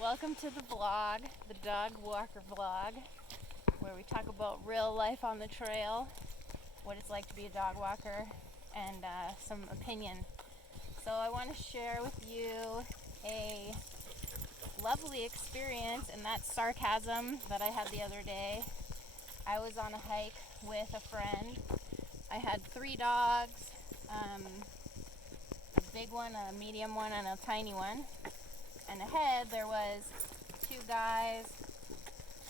Welcome to the vlog, the dog walker vlog, where we talk about real life on the trail, what it's like to be a dog walker, and some opinion. So I want to share with you a lovely experience, and that's sarcasm, that I had the other day. I was on a hike with a friend. I had 3 dogs, a big one, a medium one, and a tiny one. And ahead there was 2 guys,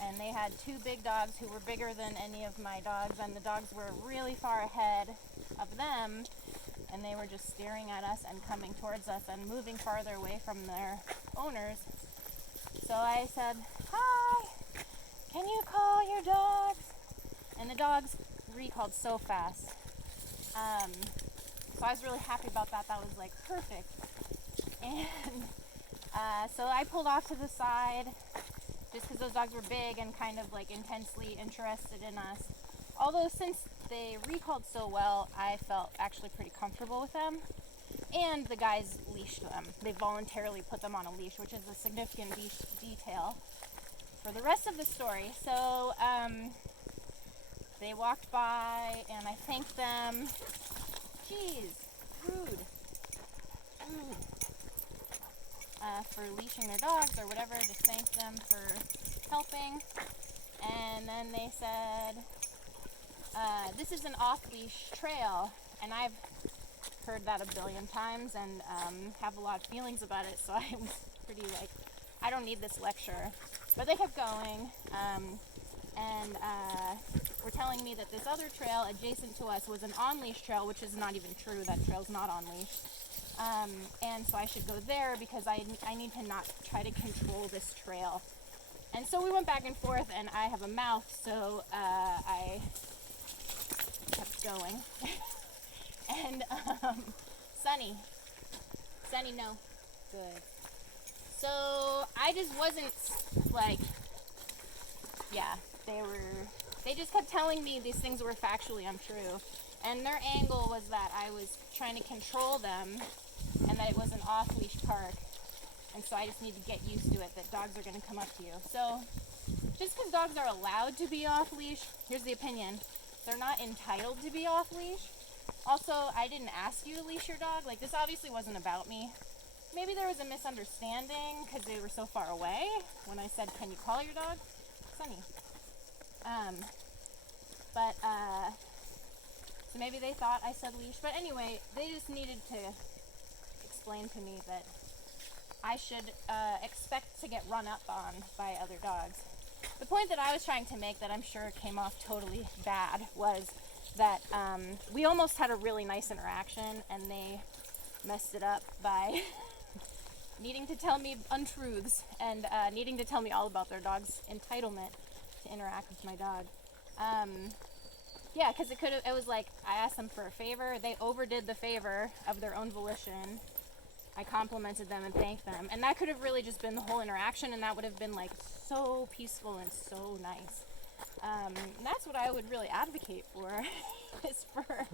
and they had 2 big dogs who were bigger than any of my dogs, and the dogs were really far ahead of them, and they were just staring at us and coming towards us and moving farther away from their owners. So I said, "Hi, can you call your dogs?" And the dogs recalled so fast. So I was really happy about that. That was like perfect. And so I pulled off to the side just because those dogs were big and kind of like intensely interested in us. Although since they recalled so well, I felt actually pretty comfortable with them. And the guys leashed them. They voluntarily put them on a leash, which is a significant detail for the rest of the story. So they walked by and I thanked them. Jeez, rude. For leashing their dogs or whatever, just thanked them for helping. And then they said, this is an off-leash trail, and I've heard that a billion times and have a lot of feelings about it, so I was pretty like, I don't need this lecture. But they kept going, and were telling me that this other trail adjacent to us was an on-leash trail, which is not even true. That trail's not on-leash. And so I should go there because I need to not try to control this trail. And so we went back and forth, and I have a mouth, so I kept going. And Sunny, no, good. So I just wasn't like, yeah, they just kept telling me these things were factually untrue. And their angle was that I was trying to control them and that it was an off-leash park. And so I just need to get used to it, that dogs are going to come up to you. So just because dogs are allowed to be off-leash, here's the opinion, they're not entitled to be off-leash. Also, I didn't ask you to leash your dog. Like, this obviously wasn't about me. Maybe there was a misunderstanding because they were so far away when I said, "Can you call your dog?" Sunny. So maybe they thought I said leash. But anyway, they just needed to explain to me that I should expect to get run up on by other dogs. The point that I was trying to make, that I'm sure came off totally bad, was that we almost had a really nice interaction, and they messed it up by needing to tell me untruths and needing to tell me all about their dog's entitlement to interact with my dog. Yeah, because it was like, I asked them for a favor, they overdid the favor of their own volition. I complimented them and thanked them, and that could have really just been the whole interaction, and that would have been like so peaceful and so nice. And that's what I would really advocate for, is for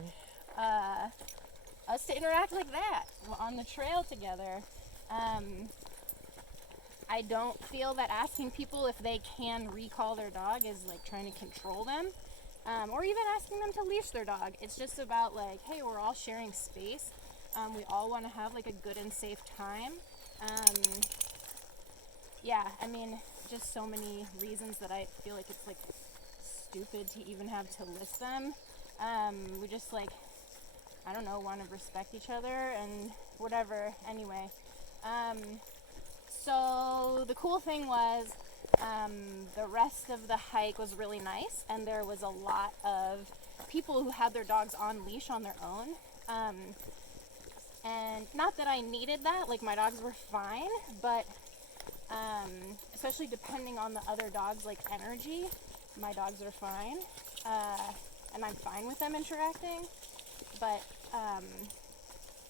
us to interact like that on the trail together. I don't feel that asking people if they can recall their dog is like trying to control them, or even asking them to leash their dog. It's just about like, hey, we're all sharing space. We all want to have like a good and safe time. Yeah, I mean, just so many reasons that I feel like it's like stupid to even have to list them. We just like, I don't know, want to respect each other and whatever. Anyway, so the cool thing was, the rest of the hike was really nice, and there was a lot of people who had their dogs on leash on their own. And not that I needed that, like my dogs were fine, but especially depending on the other dog's like energy, my dogs are fine, and I'm fine with them interacting. But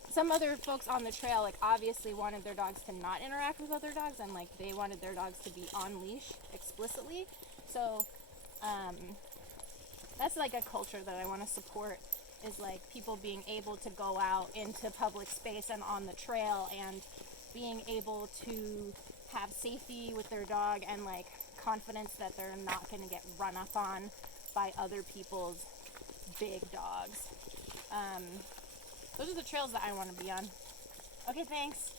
some other folks on the trail like obviously wanted their dogs to not interact with other dogs, and like they wanted their dogs to be on leash explicitly. So that's like a culture that I want to support, is like people being able to go out into public space and on the trail and being able to have safety with their dog and like confidence that they're not going to get run up on by other people's big dogs. Those are the trails that I want to be on. Okay, thanks.